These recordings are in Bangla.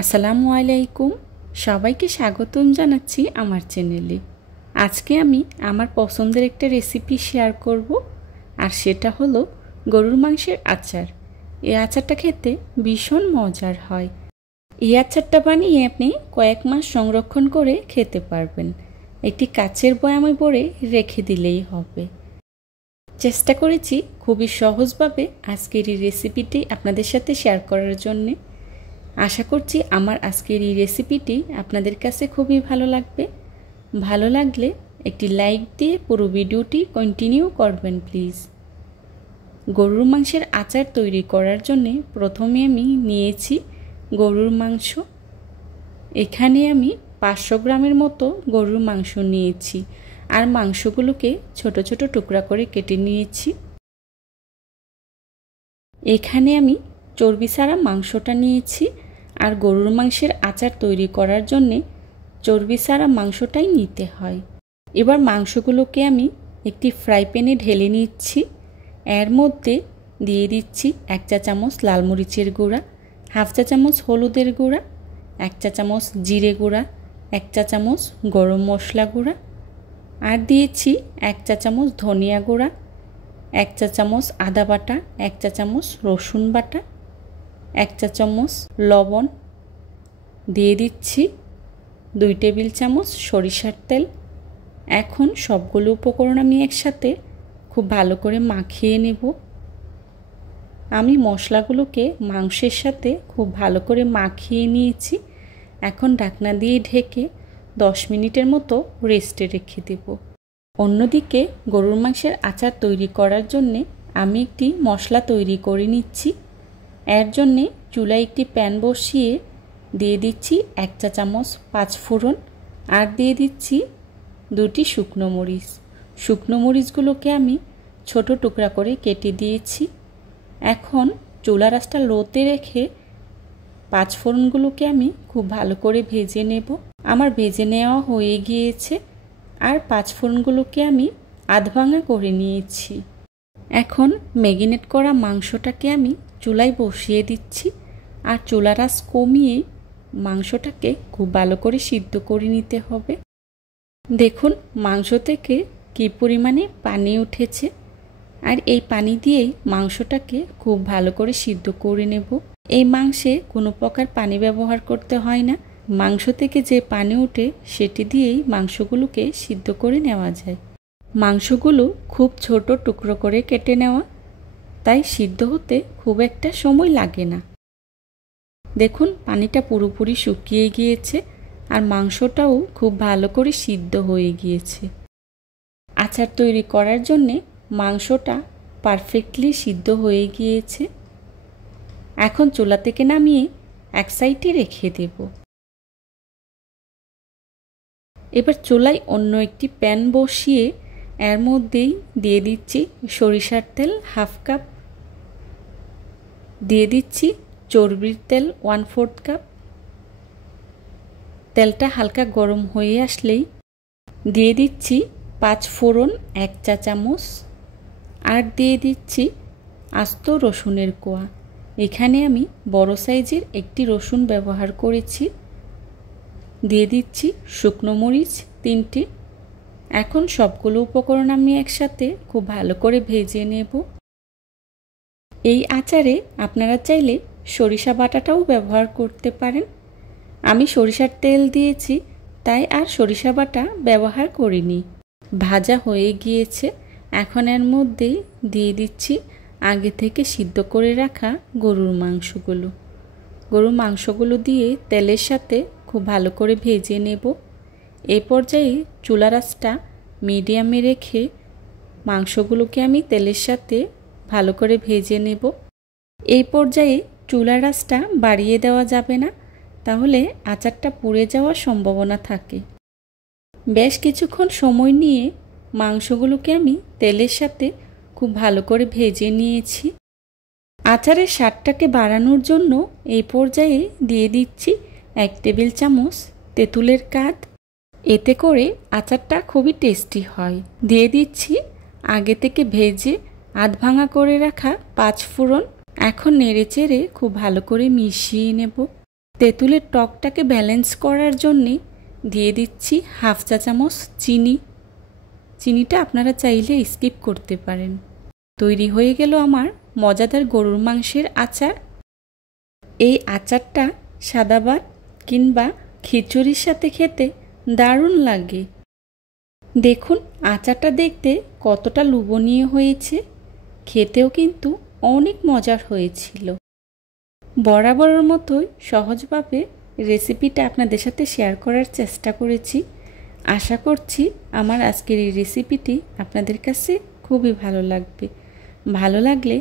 আসসালামু আলাইকুম, সবাইকে স্বাগতম জানাচ্ছি আমার চ্যানেলে। আজকে আমি আমার পছন্দের একটা রেসিপি শেয়ার করব, আর সেটা হলো গরুর মাংসের আচার। এই আচারটা খেতে ভীষণ মজার হয়। এই আচারটা বানিয়ে আপনি কয়েক মাস সংরক্ষণ করে খেতে পারবেন। একটি কাচের বয়ামে ভরে রেখে দিলেই হবে। চেষ্টা করেছি খুবই সহজভাবে আজকের এই রেসিপিটি আপনাদের সাথে শেয়ার করার জন্যে। আশা করছি আমার আজকের এই রেসিপিটি আপনাদের কাছে খুবই ভালো লাগবে। ভালো লাগলে একটি লাইক দিয়ে পুরো ভিডিওটি কন্টিনিউ করবেন প্লিজ। গরুর মাংসের আচার তৈরি করার জন্যে প্রথমে আমি নিয়েছি গরুর মাংস। এখানে আমি 500 গ্রামের মতো গরুর মাংস নিয়েছি, আর মাংসগুলোকে ছোট ছোট টুকরা করে কেটে নিয়েছি। এখানে আমি চর্বি ছাড়া মাংসটা নিয়েছি, আর গরুর মাংসের আচার তৈরি করার জন্যে চর্বি ছাড়া মাংসটাই নিতে হয়। এবার মাংসগুলোকে আমি একটি ফ্রাই প্যানে ঢেলে নিচ্ছি। এর মধ্যে দিয়ে দিচ্ছি 1 চা চামচ লাল মরিচের গুঁড়া, 1/2 চা চামচ হলুদের গুঁড়া, 1 চা চামচ জিরে গুঁড়া, 1 চা চামচ গরম মশলা গুঁড়া, আর দিয়েছি 1 চা চামচ ধনিয়া গুঁড়া, 1 চা চামচ আদা বাটা, 1 চা চামচ রসুন বাটা, 1 চা চামচ লবণ, দিয়ে দিচ্ছি 2 টেবিল চামচ সরিষার তেল। এখন সবগুলো উপকরণ আমি একসাথে খুব ভালো করে মাখিয়ে নেব। আমি মশলাগুলোকে মাংসের সাথে খুব ভালো করে মাখিয়ে নিয়েছি। এখন ঢাকনা দিয়ে ঢেকে 10 মিনিটের মতো রেস্টে রেখে দেব। অন্যদিকে গরুর মাংসের আচার তৈরি করার জন্যে আমি একটি মশলা তৈরি করে নিচ্ছি। এর জন্যে চুলায় একটি প্যান বসিয়ে দিয়ে দিচ্ছি 1 চা চামচ 5 ফোড়ন, আর দিয়ে দিচ্ছি 2টি শুকনো মরিচ। শুকনো মরিচগুলোকে আমি ছোট টুকরা করে কেটে দিয়েছি। এখন চুলার আঁচটা লোতে রেখে 5 ফোড়নগুলোকে আমি খুব ভালো করে ভেজে নেব। আমার ভেজে নেওয়া হয়ে গিয়েছে, আর 5 ফোড়নগুলোকে আমি আধভাঙা করে নিয়েছি। এখন ম্যারিনেট করা মাংসটাকে আমি চুলায় বসিয়ে দিচ্ছি, আর চুলার আঁচ কমিয়ে মাংসটাকে খুব ভালো করে সিদ্ধ করে নিতে হবে। দেখুন মাংস থেকে কী পরিমাণে পানি উঠেছে, আর এই পানি দিয়েই মাংসটাকে খুব ভালো করে সিদ্ধ করে নেব। এই মাংসে কোনো প্রকার পানি ব্যবহার করতে হয় না। মাংস থেকে যে পানি ওঠে সেটি দিয়েই মাংসগুলোকে সিদ্ধ করে নেওয়া যায়। মাংসগুলো খুব ছোট টুকরো করে কেটে নেওয়া, তাই সিদ্ধ হতে খুব একটা সময় লাগে না। দেখুন পানিটা পুরোপুরি শুকিয়ে গিয়েছে, আর মাংসটাও খুব ভালো করে সিদ্ধ হয়ে গিয়েছে। আচার তৈরি করার জন্যে মাংসটা পারফেক্টলি সিদ্ধ হয়ে গিয়েছে। এখন চুলা থেকে নামিয়ে এক সাইডে রেখে দেব। এবার চুলায় অন্য একটি প্যান বসিয়ে এর মধ্যেই দিয়ে দিচ্ছি সরিষার তেল 1/2 কাপ, দিয়ে দিচ্ছি চর্বির তেল 1/4 কাপ। তেলটা হালকা গরম হয়ে আসলেই দিয়ে দিচ্ছি 5 ফোড়ন 1 চা চামচ, আর দিয়ে দিচ্ছি আস্ত রসুনের কোয়া। এখানে আমি বড় সাইজের একটি রসুন ব্যবহার করেছি। দিয়ে দিচ্ছি শুকনো মরিচ 3টি। এখন সবগুলো উপকরণ আমি একসাথে খুব ভালো করে ভেজে নেব। এই আচারে আপনারা চাইলে সরিষা বাটাটাও ব্যবহার করতে পারেন। আমি সরিষার তেল দিয়েছি, তাই আর সরিষা বাটা ব্যবহার করিনি। ভাজা হয়ে গিয়েছে। এখন এর মধ্যে দিয়ে দিচ্ছি আগে থেকে সিদ্ধ করে রাখা গরুর মাংসগুলো। গরুর মাংসগুলো দিয়ে তেলের সাথে খুব ভালো করে ভেজে নেব। এই পর্যায়ে চুলার আঁচটা মিডিয়ামে রেখে মাংসগুলোকে আমি তেলের সাথে ভালো করে ভেজে নেব। এই পর্যায়ে চুলার আঁচটা বাড়িয়ে দেওয়া যাবে না, তাহলে আচারটা পুড়ে যাওয়ার সম্ভাবনা থাকে। বেশ কিছুক্ষণ সময় নিয়ে মাংসগুলোকে আমি তেলের সাথে খুব ভালো করে ভেজে নিয়েছি। আচারের স্বাদটাকে বাড়ানোর জন্য এই পর্যায়ে দিয়ে দিচ্ছি 1 টেবিল চামচ তেঁতুলের কাঠ। এতে করে আচারটা খুবই টেস্টি হয়। দিয়ে দিচ্ছি আগে থেকে ভেজে আধভাঙা করে রাখা 5 ফোড়ন। এখন নেড়েচেড়ে খুব ভালো করে মিশিয়ে নেব। তেঁতুলের টকটাকে ব্যালেন্স করার জন্যে দিয়ে দিচ্ছি হাফ চা চামচ চিনি। চিনিটা আপনারা চাইলে স্কিপ করতে পারেন। তৈরি হয়ে গেল আমার মজাদার গরুর মাংসের আচার। এই আচারটা সাদা ভাত কিংবা খিচুড়ির সাথে খেতে দারুণ লাগে। দেখুন আচারটা দেখতে কতটা লোভনীয় হয়েছে, খেতেও কিন্তু অনেক মজার হয়েছিল। বরাবরের মতোই সহজভাবে রেসিপিটা আপনাদের সাথে শেয়ার করার চেষ্টা করেছি। আশা করছি আমার আজকের এই রেসিপিটি আপনাদের কাছে খুবই ভালো লাগবে। ভালো লাগলে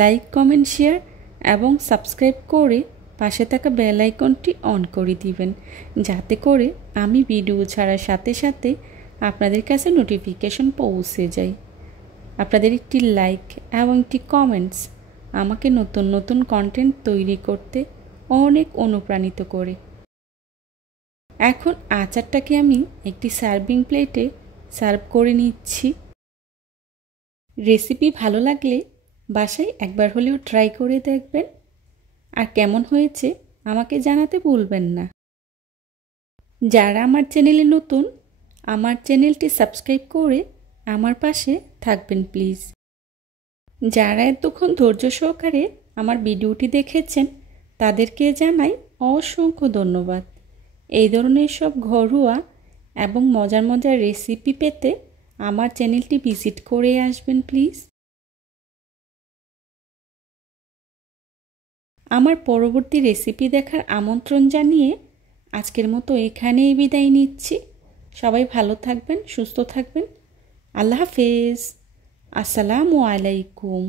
লাইক, কমেন্ট, শেয়ার এবং সাবস্ক্রাইব করে পাশে থাকা বেল আইকনটি অন করে দিবেন, যাতে করে আমি ভিডিও ছাড়ার সাথে সাথে আপনাদের কাছে নোটিফিকেশন পৌঁছে যায়। আপনাদের একটি লাইক এবং একটি কমেন্টস আমাকে নতুন নতুন কন্টেন্ট তৈরি করতে অনেক অনুপ্রাণিত করে। এখন আচারটাকে আমি একটি সার্ভিং প্লেটে সার্ভ করে নিচ্ছি। রেসিপি ভালো লাগলে বাসায় একবার হলেও ট্রাই করে দেখবেন, আর কেমন হয়েছে আমাকে জানাতে ভুলবেন না। যারা আমার চ্যানেলে নতুন, আমার চ্যানেলটি সাবস্ক্রাইব করে আমার পাশে থাকবেন প্লিজ। যারা এতক্ষণ ধৈর্য সহকারে আমার ভিডিওটি দেখেছেন তাদেরকে জানাই অসংখ্য ধন্যবাদ। এই ধরনের সব ঘরোয়া এবং মজার মজার রেসিপি পেতে আমার চ্যানেলটি ভিজিট করে আসবেন প্লিজ। আমার পরবর্তী রেসিপি দেখার আমন্ত্রণ জানিয়ে আজকের মতো এখানেই বিদায় নিচ্ছি। সবাই ভালো থাকবেন, সুস্থ থাকবেন। আল্লাহ হাফেজ। আসসালামু আলাইকুম।